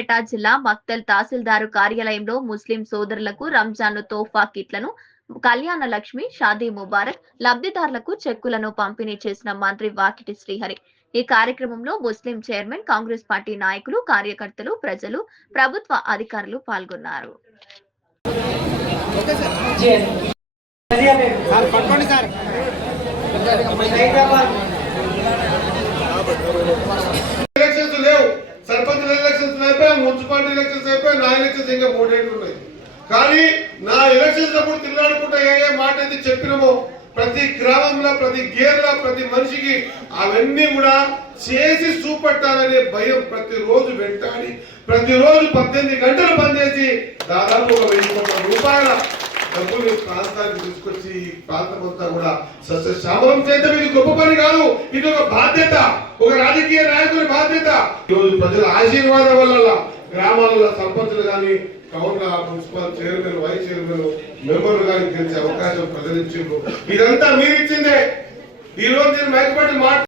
సూర్యాపేట జిల్లా మక్తల్ తహసీల్దారు కార్యాలయంలో ముస్లిం సోదరులకు రంజాన్ తోఫా కిట్లను, కళ్యాణ లక్ష్మి, షాదీ ముబారక్ లబ్ధిదారులకు చెక్కులను పంపిణీ చేసిన మంత్రి వాకిటి శ్రీహరి. ఈ కార్యక్రమంలో ముస్లిం చైర్మన్, కాంగ్రెస్ పార్టీ నాయకులు, కార్యకర్తలు, ప్రజలు, ప్రభుత్వ అధికారులు పాల్గొన్నారు. సర్పంచ్ ఎలక్షన్స్ అయిపోయి, మున్సిపాలిటీ ఎలక్షన్స్ అయిపోయి, నా ఎలక్షన్స్ ఇంకా 3 ఏళ్ళు ఉన్నాయి. కానీ నా ఎలక్షన్స్ అప్పుడు తిన్నాడుకుంటా ఏ మాట అయితే చెప్పినామో ప్రతి గ్రామంలో, ప్రతి గేర్లో, ప్రతి మనిషికి అవన్నీ కూడా చేసి చూపెట్టాలనే భయం ప్రతిరోజు వెంటాడి ప్రతిరోజు 18 గంటలు పనిచేసి దాదాపు 1000 కోట్ల రూపాయల డబ్బులు ప్రాంతానికి తీసుకొచ్చి ఈ ప్రాంతం అంతా కూడా సస్యశ్యామలం చేయడం ఇది గొప్ప పని కాదు, ఇది ఒక బాధ్యత, ఒక రాజకీయ నాయకుడి బాధ్యత. ఈరోజు ప్రజల ఆశీర్వాదం వల్ల గ్రామాలలో సర్పంచులు కానీ, టౌన్ల మున్సిపల్ చైర్మన్, వైస్ చైర్మన్, మెంబర్లు కానీ గెలిచే అవకాశం ప్రజలించారు. ఇదంతా మీరు ఇచ్చిందే. ఈ రోజు నేను మైకుపట్టి మాట